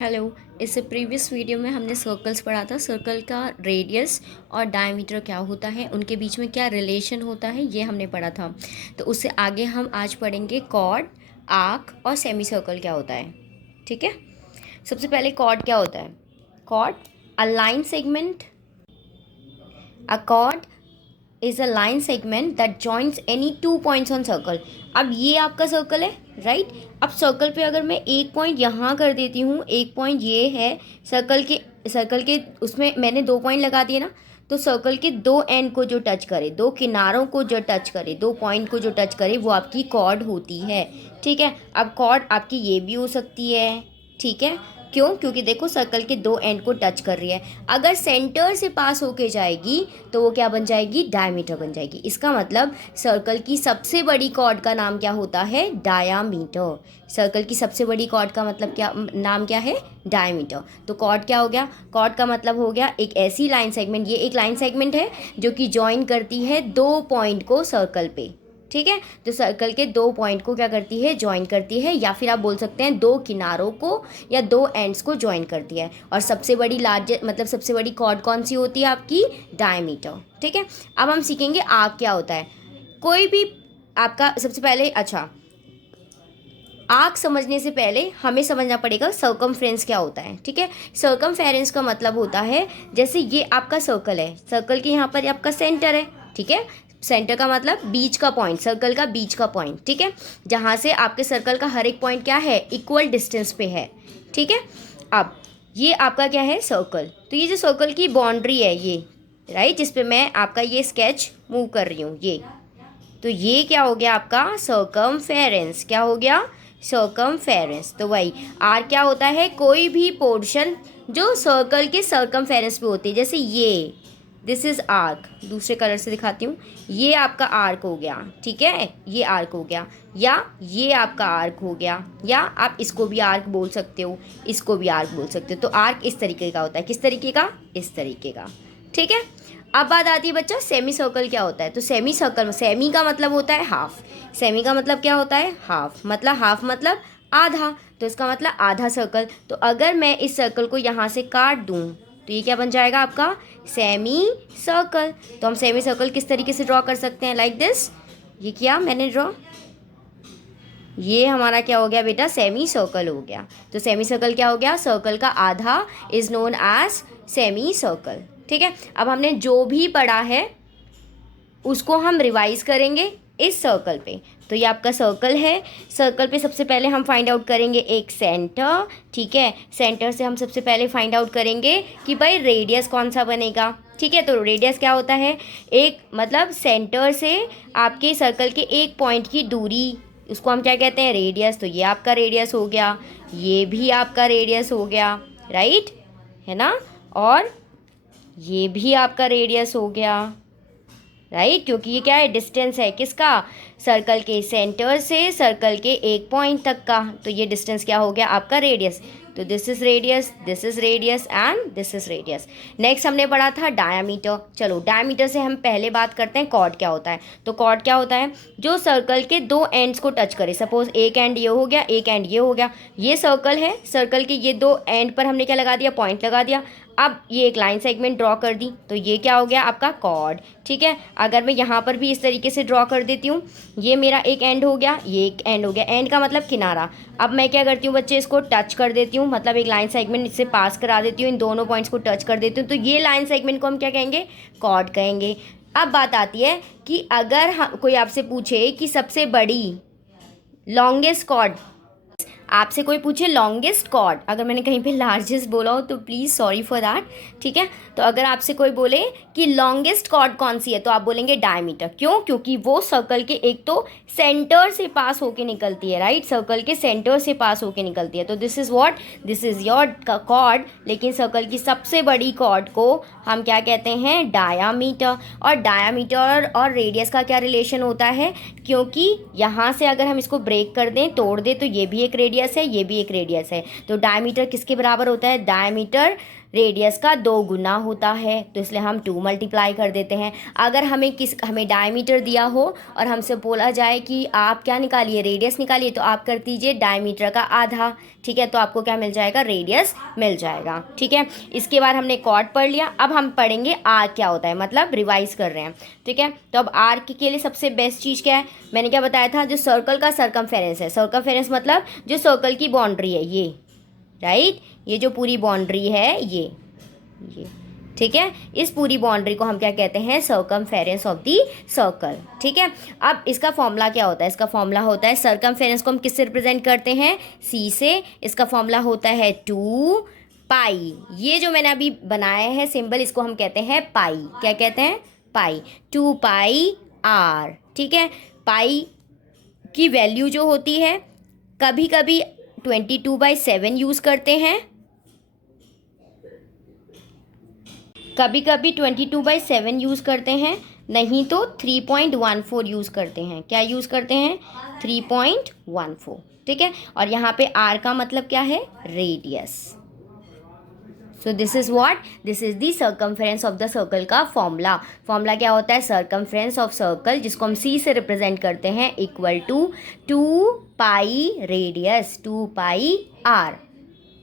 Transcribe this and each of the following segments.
Hello. इससे previous video में हमने सर्कल्स पढ़ा था। सर्कल का रेडियस और डायमीटर क्या होता है, उनके बीच में क्या रिलेशन होता है, ये हमने पढ़ा था। तो उससे आगे हम आज पढ़ेंगे कॉर्ड, आर्क और सेमी सर्कल क्या होता है। ठीक है। सबसे पहले कॉर्ड क्या होता है। Chord, a line segment, a chord is a line segment that joints any two points on circle. अब ये आपका सर्कल है, राइट। अब सर्कल पे अगर मैं एक पॉइंट यहाँ कर देती हूँ, एक पॉइंट ये है सर्कल के उसमें मैंने दो पॉइंट लगा दिए ना, तो सर्कल के दो एंड को जो टच करे, दो किनारों को जो टच करे, दो पॉइंट को जो टच करे, वो आपकी कॉर्ड होती है। ठीक है। अब कॉर्ड आपकी ये भी हो सकती है। ठीक है। क्यों? क्योंकि देखो सर्कल के दो एंड को टच कर रही है। अगर सेंटर से पास होके जाएगी तो वो क्या बन जाएगी, डायमीटर बन जाएगी। इसका मतलब सर्कल की सबसे बड़ी कॉर्ड का नाम क्या होता है, डायामीटर। सर्कल की सबसे बड़ी कॉर्ड का मतलब क्या, नाम क्या है, डायमीटर। तो कॉर्ड क्या हो गया, कॉर्ड का मतलब हो गया एक ऐसी लाइन सेगमेंट, ये एक लाइन सेगमेंट है जो कि ज्वाइन करती है दो पॉइंट को सर्कल पे। ठीक है। तो सर्कल के दो पॉइंट को क्या करती है, ज्वाइन करती है, या फिर आप बोल सकते हैं दो किनारों को या दो एंड्स को ज्वाइन करती है। और सबसे बड़ी लार्ज मतलब सबसे बड़ी कॉर्ड कौन सी होती है, आपकी डायमीटर। ठीक है। अब हम सीखेंगे आर्क क्या होता है। कोई भी आपका सबसे पहले, अच्छा, आर्क समझने से पहले हमें समझना पड़ेगा सर्कमफ्रेंस क्या होता है। ठीक है। सर्कमफेरेंस का मतलब होता है, जैसे ये आपका सर्कल है, सर्कल के यहाँ पर आपका सेंटर है। ठीक है। सेंटर का मतलब बीच का पॉइंट, सर्कल का बीच का पॉइंट। ठीक है। जहाँ से आपके सर्कल का हर एक पॉइंट क्या है, इक्वल डिस्टेंस पे है। ठीक है। अब ये आपका क्या है, सर्कल। तो ये जो सर्कल की बाउंड्री है ये, राइट, जिस पे मैं आपका ये स्केच मूव कर रही हूँ, ये, तो ये क्या हो गया आपका सर्कमफेरेंस। क्या हो गया, सर्कमफेरेंस। तो वही आर क्या होता है, कोई भी पोर्शन जो सर्कल के सर्कमफेरेंस पे होती है। जैसे ये, दिस इज आर्क, दूसरे कलर से दिखाती हूँ, ये आपका आर्क हो गया। ठीक है, ये आर्क हो गया, या ये आपका आर्क हो गया, या आप इसको भी आर्क बोल सकते हो, इसको भी आर्क बोल सकते हो। तो आर्क इस तरीके का होता है। किस तरीके का, इस तरीके का। ठीक है। अब बात आती है बच्चा, सेमी सर्कल क्या होता है। तो सेमी सर्कल, सेमी का मतलब होता है हाफ। सेमी का मतलब क्या होता है, हाफ। मतलब हाफ मतलब आधा, तो इसका मतलब आधा सर्कल। तो अगर मैं इस सर्कल को यहाँ से काट दूँ तो ये क्या बन जाएगा आपका, सेमी सर्कल। तो हम सेमी सर्कल किस तरीके से ड्रॉ कर सकते हैं, लाइक दिस। ये किया मैंने ड्रॉ, ये हमारा क्या हो गया बेटा, सेमी सर्कल हो गया। तो सेमी सर्कल क्या हो गया, सर्कल का आधा is known as semi circle. ठीक है। अब हमने जो भी पढ़ा है उसको हम रिवाइज करेंगे इस सर्कल पे। तो ये आपका सर्कल है। सर्कल पे सबसे पहले हम फाइंड आउट करेंगे एक सेंटर। ठीक है। सेंटर से हम सबसे पहले फाइंड आउट करेंगे कि भाई रेडियस कौन सा बनेगा। ठीक है। तो रेडियस क्या होता है, एक मतलब सेंटर से आपके सर्कल के एक पॉइंट की दूरी, उसको हम क्या कहते हैं, रेडियस। तो ये आपका रेडियस हो गया, ये भी आपका रेडियस हो गया, राइट, है ना। और ये भी आपका रेडियस हो गया, राइट, क्योंकि ये क्या है, डिस्टेंस है किसका, सर्कल के सेंटर से सर्कल के एक पॉइंट तक का। तो ये डिस्टेंस क्या हो गया, आपका रेडियस। तो this is radius, this is radius and this is radius. Next हमने पढ़ा था डायामीटर। चलो डायामीटर से हम पहले बात करते हैं कॉर्ड क्या होता है। तो कॉर्ड क्या होता है, जो सर्कल के दो एंड्स को टच करे। सपोज एक एंड ये हो गया, एक एंड ये हो गया, ये सर्कल है, सर्कल के ये दो एंड पर हमने क्या लगा दिया, पॉइंट लगा दिया। अब ये एक लाइन सेगमेंट ड्रॉ कर दी, तो ये क्या हो गया आपका कॉर्ड। ठीक है। अगर मैं यहाँ पर भी इस तरीके से ड्रॉ कर देती हूँ, ये मेरा एक एंड हो गया, ये एक एंड हो गया, एंड का मतलब किनारा। अब मैं क्या करती हूँ बच्चे, इसको टच कर देती हूँ, मतलब एक लाइन सेगमेंट इससे पास करा देती हूँ, इन दोनों पॉइंट्स को टच कर देती हूँ, तो ये लाइन सेगमेंट को हम क्या कहेंगे, कॉर्ड कहेंगे। अब बात आती है कि अगर कोई आपसे पूछे कि सबसे बड़ी लॉन्गेस्ट कॉर्ड, आपसे कोई पूछे लॉन्गेस्ट कॉर्ड, अगर मैंने कहीं पे लार्जेस्ट बोला हो तो प्लीज़ सॉरी फॉर दैट। ठीक है। तो अगर आपसे कोई बोले कि लॉन्गेस्ट कॉर्ड कौन सी है, तो आप बोलेंगे डायमीटर। क्यों? क्योंकि वो सर्कल के एक तो सेंटर से पास होके निकलती है, राइट, सर्कल के सेंटर से पास होके निकलती है। तो this is what, this is your chord. लेकिन सर्कल की सबसे बड़ी कॉर्ड को हम क्या कहते हैं, डायामीटर। और डायामीटर और रेडियस का क्या रिलेशन होता है, क्योंकि यहाँ से अगर हम इसको ब्रेक कर दें, तोड़ दें, तो ये भी एक रेडियस है, ये भी एक रेडियस है। तो डायमीटर किसके बराबर होता है, डायमीटर रेडियस का 2 गुना होता है, तो इसलिए हम 2 मल्टीप्लाई कर देते हैं। अगर हमें डायमीटर दिया हो और हमसे बोला जाए कि आप क्या निकालिए, रेडियस निकालिए, तो आप कर दीजिए डायमीटर का आधा, ठीक है, तो आपको क्या मिल जाएगा, रेडियस मिल जाएगा, ठीक है। इसके बाद हमने कॉर्ड पढ़ लिया, अब हम पढ़ेंगे आर्क क्या होता है, मतलब रिवाइज कर रहे हैं, ठीक है। तो अब आर्क के लिए सबसे बेस्ट चीज़ क्या है, मैंने क्या बताया था, जो सर्कल का सरकमफेरेंस है, सरकमफेरेंस मतलब जो सर्कल की बाउंड्री है, ये राइट, ये जो पूरी बाउंड्री है ये, ठीक है, इस पूरी बाउंड्री को हम क्या कहते हैं, सर्कमफेरेंस ऑफ दी सर्कल, ठीक है। अब इसका फॉर्मूला क्या होता है, इसका फॉर्मूला होता है, सर्कमफेरेंस को हम किससे रिप्रेजेंट करते हैं, सी से, इसका फॉर्मूला होता है 2 पाई, ये जो मैंने अभी बनाया है सिंबल, इसको हम कहते हैं पाई, क्या कहते हैं, पाई, 2 पाई आर, ठीक है। पाई की वैल्यू जो होती है, कभी कभी 22/7 यूज़ करते हैं, कभी कभी 22/7 यूज़ करते हैं, नहीं तो 3.14 यूज़ करते हैं, क्या यूज़ करते हैं, 3.14, ठीक है। और यहाँ पे आर का मतलब क्या है, radius. So this is what, this is the circumference of the circle का फॉर्मूला। फॉर्मूला क्या होता है, सर्कमफेरेंस ऑफ सर्कल, जिसको हम सी से रिप्रेजेंट करते हैं, equal to 2 pi radius, 2 pi R,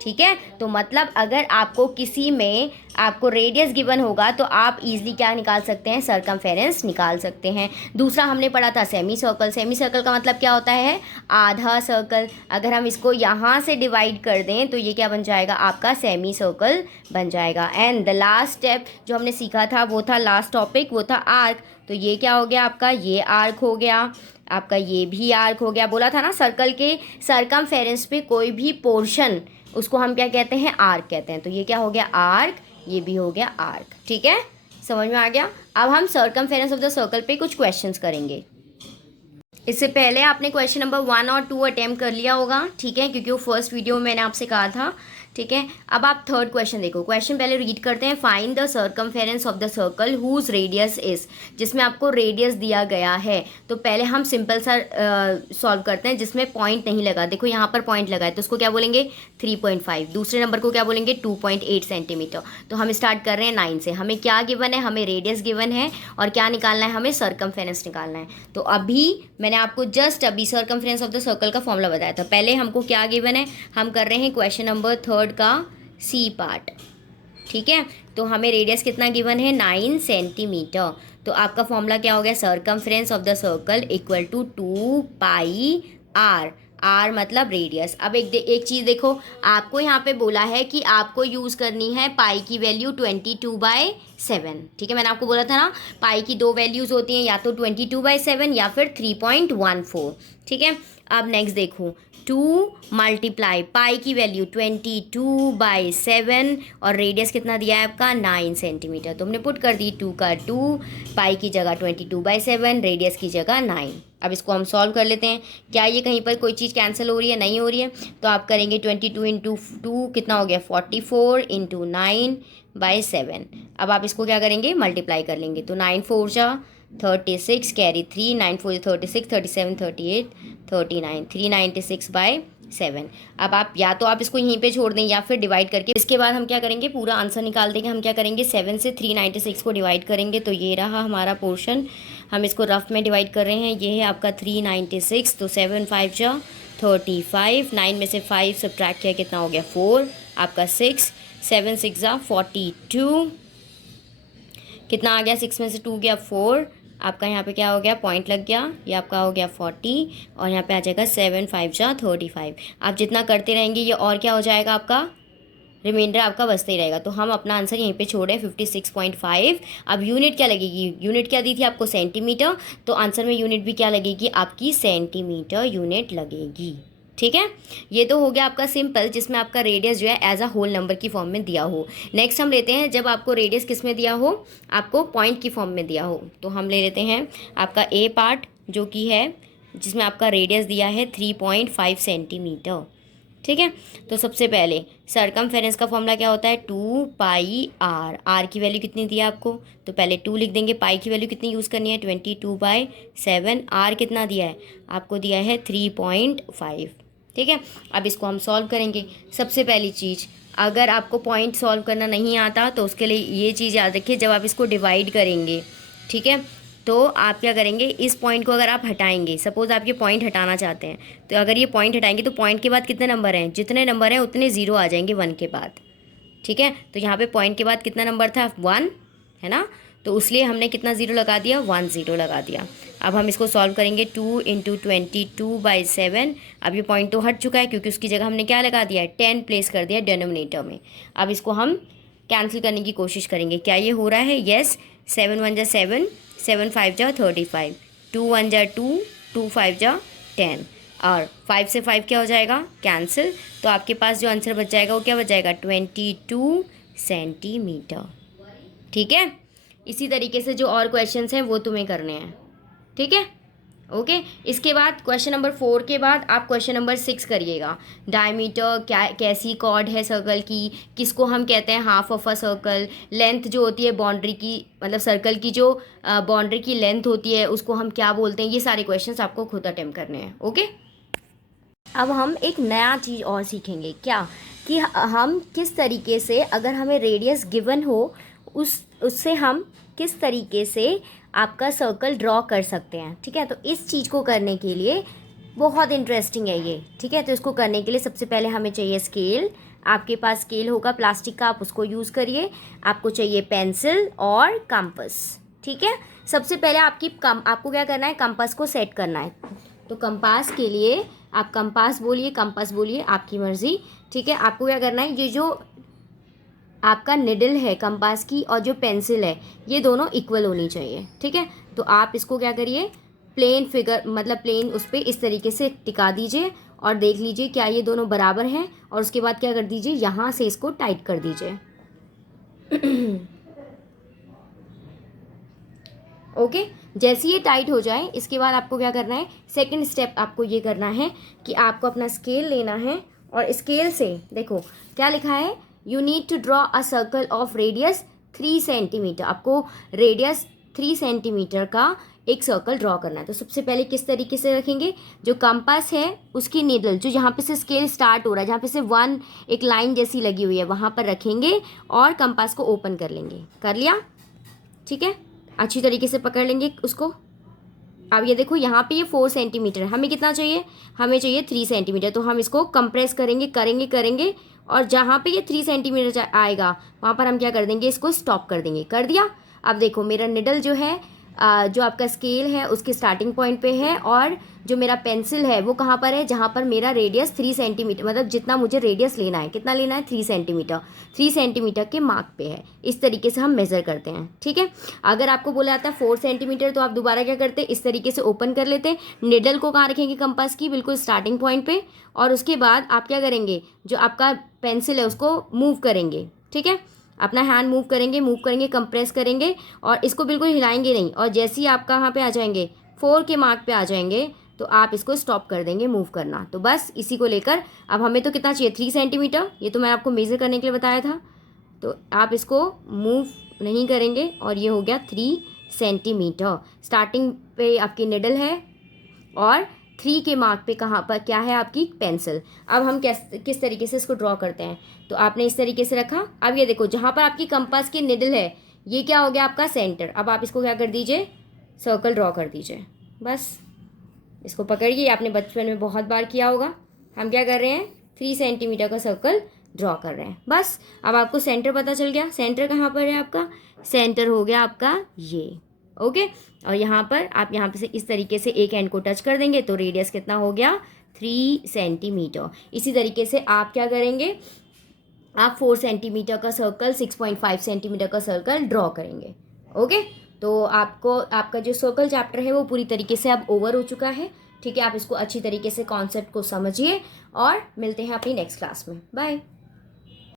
ठीक है। तो मतलब अगर आपको किसी में आपको रेडियस गिवन होगा तो आप इजीली क्या निकाल सकते हैं, सरकमफेरेंस निकाल सकते हैं। दूसरा हमने पढ़ा था सेमी सर्कल, सेमी सर्कल का मतलब क्या होता है, आधा सर्कल। अगर हम इसको यहाँ से डिवाइड कर दें तो ये क्या बन जाएगा, आपका सेमी सर्कल बन जाएगा। एंड द लास्ट स्टेप जो हमने सीखा था वो था, लास्ट टॉपिक वो था आर्क, तो ये क्या हो गया आपका, ये आर्क हो गया आपका, ये भी आर्क हो गया। बोला था ना, सर्कल के सरकमफेरेंस पे कोई भी पोर्शन, उसको हम क्या कहते हैं, आर्क कहते हैं। तो ये क्या हो गया, आर्क, ये भी हो गया आर्क, ठीक है, समझ में आ गया। अब हम सर्कमफेरेंस ऑफ द सर्कल पे कुछ क्वेश्चंस करेंगे। इससे पहले आपने क्वेश्चन नंबर 1 और 2 अटेम्प्ट कर लिया होगा, ठीक है, क्योंकि वो फर्स्ट वीडियो में मैंने आपसे कहा था, ठीक है। अब आप थर्ड क्वेश्चन देखो, क्वेश्चन पहले रीड करते हैं, find the circumference of the circle whose radius is, जिसमें आपको रेडियस दिया गया है। तो पहले हम सिंपल सा सॉल्व करते हैं, जिसमें पॉइंट नहीं लगा, देखो यहाँ पर पॉइंट लगा है, तो उसको क्या बोलेंगे, 3.5, दूसरे नंबर को क्या बोलेंगे, 2.8 सेंटीमीटर। तो हम स्टार्ट कर रहे हैं 9 से, हमें क्या गिवन है, हमें रेडियस गिवन है, और क्या निकालना है, हमें सर्कमफेरेंस निकालना है। तो अभी मैंने आपको जस्ट अभी सर्कमफेरेंस ऑफ द सर्कल का फॉर्मूला बताया था। पहले हमको क्या गिवन है, हम कर रहे हैं क्वेश्चन नंबर 3 का सी पार्ट, ठीक है। तो हमें रेडियस कितना गिवन है, 9 सेंटीमीटर। तो आपका फॉर्मूला क्या हो गया, circumference of the circle equal to 2 pi R, R मतलब रेडियस। अब एक चीज़ देखो, आपको यहाँ पे बोला है कि आपको यूज़ करनी है पाई की वैल्यू 22/7, ठीक है। मैंने आपको बोला था ना, पाई की 2 वैल्यूज़ होती हैं, या तो 22/7 या फिर 3.14, ठीक है। अब नेक्स्ट देखो, 2 मल्टीप्लाई पाई की वैल्यू 22/7 और रेडियस कितना दिया है आपका, 9 सेंटीमीटर। तो हमने पुट कर दी 2 का 2, पाई की जगह 22/7, रेडियस की जगह 9। अब इसको हम सॉल्व कर लेते हैं, क्या ये कहीं पर कोई चीज़ कैंसिल हो रही है, नहीं हो रही है। तो आप करेंगे 22 इंटू 2 कितना हो गया, 44 इंटू 9/7। अब आप इसको क्या करेंगे, मल्टीप्लाई कर लेंगे, तो 9 4 जा 36, कैरी 3, 9 4 36, 37 38 39, 396/7। अब आप या तो आप इसको यहीं पे छोड़ दें या फिर डिवाइड करके, इसके बाद हम क्या करेंगे, पूरा आंसर निकाल देंगे। हम क्या करेंगे, 7 से 396 को डिवाइड करेंगे, तो ये रहा हमारा पोर्शन। हम इसको रफ में डिवाइड कर रहे हैं, ये है आपका 396, तो 7 5 जा 35, 9 में से 5 सब्ट्रैक्ट किया कितना हो गया, 4, आपका 6, 7 6 जा 42, कितना आ गया, 6 में से 2 गया 4, आपका यहाँ पे क्या हो गया, पॉइंट लग गया, ये आपका हो गया 40, और यहाँ पे आ जाएगा 7 5 जा 35। आप जितना करते रहेंगे ये और क्या हो जाएगा, आपका रिमाइंडर आपका बचते ही रहेगा। तो हम अपना आंसर यहीं पे छोड़े 56.5। अब यूनिट क्या लगेगी, यूनिट क्या दी थी आपको, सेंटीमीटर, तो आंसर में यूनिट भी क्या लगेगी आपकी, सेंटीमीटर यूनिट लगेगी, ठीक है। ये तो हो गया आपका सिंपल, जिसमें आपका रेडियस जो है एज अ होल नंबर की फॉर्म में दिया हो। नेक्स्ट हम लेते हैं, जब आपको रेडियस किस में दिया हो, आपको पॉइंट की फॉर्म में दिया हो, तो हम ले लेते हैं आपका ए पार्ट, जो कि है जिसमें आपका रेडियस दिया है 3.5 सेंटीमीटर, ठीक है। तो सबसे पहले सर्कमफेरेंस का फॉर्मूला क्या होता है, 2 पाई आर, आर की वैल्यू कितनी दी है आपको, तो पहले 2 लिख देंगे, पाई की वैल्यू कितनी यूज़ करनी है, 22/7, आर कितना दिया है आपको, दिया है 3.5, ठीक है। अब इसको हम सॉल्व करेंगे। सबसे पहली चीज़, अगर आपको पॉइंट सॉल्व करना नहीं आता तो उसके लिए ये चीज़ याद रखिए, जब आप इसको डिवाइड करेंगे, ठीक है, तो आप क्या करेंगे, इस पॉइंट को अगर आप हटाएंगे, सपोज़ आप ये पॉइंट हटाना चाहते हैं, तो अगर ये पॉइंट हटाएंगे तो पॉइंट के बाद कितने नंबर हैं, जितने नंबर हैं उतने ज़ीरो आ जाएंगे 1 के बाद, ठीक है। तो यहाँ पे पॉइंट के बाद कितना नंबर था, 1 है ना, तो उसलिए हमने कितना ज़ीरो लगा दिया, 1 ज़ीरो लगा दिया। अब हम इसको सॉल्व करेंगे, 2 × 22/7। अब ये पॉइंट तो हट चुका है क्योंकि उसकी जगह हमने क्या लगा दिया है, 10 प्लेस कर दिया डिनोमिनेटर में। अब इसको हम कैंसिल करने की कोशिश करेंगे, क्या ये हो रहा है, येस। 7 1 = 7, 7 5 = 35, 2 1 = 2, 2 5 = 10, और 5 से 5 क्या हो जाएगा, कैंसिल। तो आपके पास जो आंसर बच जाएगा वो क्या बच जाएगा, 22 सेंटीमीटर, ठीक है। इसी तरीके से जो और क्वेश्चंस हैं वो तुम्हें करने हैं, ठीक है, ओके। इसके बाद क्वेश्चन नंबर 4 के बाद आप क्वेश्चन नंबर 6 करिएगा। डायमीटर क्या, कैसी कॉर्ड है सर्कल की, किसको हम कहते हैं half of a circle, length जो होती है बाउंड्री की, मतलब सर्कल की जो बाउंड्री की लेंथ होती है उसको हम क्या बोलते हैं, ये सारे क्वेश्चंस आपको खुद अटेम्प्ट करने हैं, ओके। अब हम एक नया चीज़ और सीखेंगे, क्या कि हम किस तरीके से, अगर हमें रेडियस गिवन हो उससे हम किस तरीके से आपका सर्कल ड्रॉ कर सकते हैं, ठीक है। तो इस चीज़ को करने के लिए बहुत इंटरेस्टिंग है ये, ठीक है। तो इसको करने के लिए सबसे पहले हमें चाहिए स्केल। आपके पास स्केल होगा प्लास्टिक का, आप उसको यूज़ करिए। आपको चाहिए पेंसिल और कंपास, ठीक है। सबसे पहले आपको क्या करना है, कंपास को सेट करना है। तो कंपास के लिए आप कंपास बोलिए, आपकी मर्ज़ी, ठीक है। आपको क्या करना है, ये जो आपका निडल है कंपास की और जो पेंसिल है ये दोनों इक्वल होनी चाहिए, ठीक है। तो आप इसको क्या करिए, प्लेन फिगर, मतलब प्लेन उस पर इस तरीके से टिका दीजिए और देख लीजिए क्या ये दोनों बराबर हैं, और उसके बाद क्या कर दीजिए, यहाँ से इसको टाइट कर दीजिए। ओके, जैसे ये टाइट हो जाए इसके बाद आपको क्या करना है, सेकंड स्टेप आपको ये करना है कि आपको अपना स्केल लेना है और स्केल से देखो क्या लिखा है, you need to draw a circle of radius 3 centimetre. आपको रेडियस 3 सेंटीमीटर का एक सर्कल ड्रॉ करना है। तो सबसे पहले किस तरीके से रखेंगे, जो कंपास है उसकी नीडल जो जहाँ पे से स्केल स्टार्ट हो रहा है, जहाँ पे से 1 एक लाइन जैसी लगी हुई है वहाँ पर रखेंगे और कंपास को ओपन कर लेंगे। कर लिया, ठीक है, अच्छी तरीके से पकड़ लेंगे उसको। अब ये देखो यहाँ पे ये 4 सेंटीमीटर, हमें कितना चाहिए, हमें चाहिए 3 सेंटीमीटर। तो हम इसको कंप्रेस करेंगे और जहाँ पे ये 3 सेंटीमीटर आएगा वहाँ पर हम क्या कर देंगे, इसको स्टॉप कर देंगे। कर दिया। अब देखो मेरा निडल जो है, जो आपका स्केल है उसके स्टार्टिंग पॉइंट पे है, और जो मेरा पेंसिल है वो कहाँ पर है, जहाँ पर मेरा रेडियस 3 सेंटीमीटर, मतलब जितना मुझे रेडियस लेना है, कितना लेना है, 3 सेंटीमीटर, 3 सेंटीमीटर के मार्क पे है। इस तरीके से हम मेज़र करते हैं, ठीक है। अगर आपको बोला जाता है 4 सेंटीमीटर तो आप दोबारा क्या करते हैं, इस तरीके से ओपन कर लेते हैं। निडल को कहाँ रखेंगे, कंपास की बिल्कुल स्टार्टिंग पॉइंट पे, और उसके बाद आप क्या करेंगे, जो आपका पेंसिल है उसको मूव करेंगे, ठीक है। अपना हैंड मूव करेंगे, कंप्रेस करेंगे और इसको बिल्कुल हिलाएंगे नहीं, और जैसे ही आप कहाँ पे आ जाएंगे, 4 के मार्क पे आ जाएंगे तो आप इसको स्टॉप कर देंगे मूव करना। तो बस इसी को लेकर अब हमें तो कितना चाहिए, 3 सेंटीमीटर, ये तो मैं आपको मेज़र करने के लिए बताया था। तो आप इसको मूव नहीं करेंगे और ये हो गया 3 सेंटीमीटर। स्टार्टिंग पे आपकी निडल है और 3 के मार्क पे कहाँ पर क्या है, आपकी पेंसिल। अब हम किस तरीके से इसको ड्रॉ करते हैं, तो आपने इस तरीके से रखा। अब ये देखो जहाँ पर आपकी कंपास की निडल है ये क्या हो गया, आपका सेंटर। अब आप इसको क्या कर दीजिए, सर्कल ड्रॉ कर दीजिए। बस इसको पकड़िए, आपने बचपन में बहुत बार किया होगा। हम क्या कर रहे हैं, 3 सेंटीमीटर का सर्कल ड्रॉ कर रहे हैं। बस अब आपको सेंटर पता चल गया, सेंटर कहाँ पर है आपका, सेंटर हो गया आपका ये, ओके। और यहाँ पर आप यहाँ पे से इस तरीके से एक एंड को टच कर देंगे तो रेडियस कितना हो गया, 3 सेंटीमीटर। इसी तरीके से आप क्या करेंगे, आप 4 सेंटीमीटर का सर्कल, 6.5 सेंटीमीटर का सर्कल ड्रॉ करेंगे, ओके। तो आपका जो सर्कल चैप्टर है वो पूरी तरीके से अब ओवर हो चुका है, ठीक है। आप इसको अच्छी तरीके से कॉन्सेप्ट को समझिए और मिलते हैं अपनी नेक्स्ट क्लास में। बाय।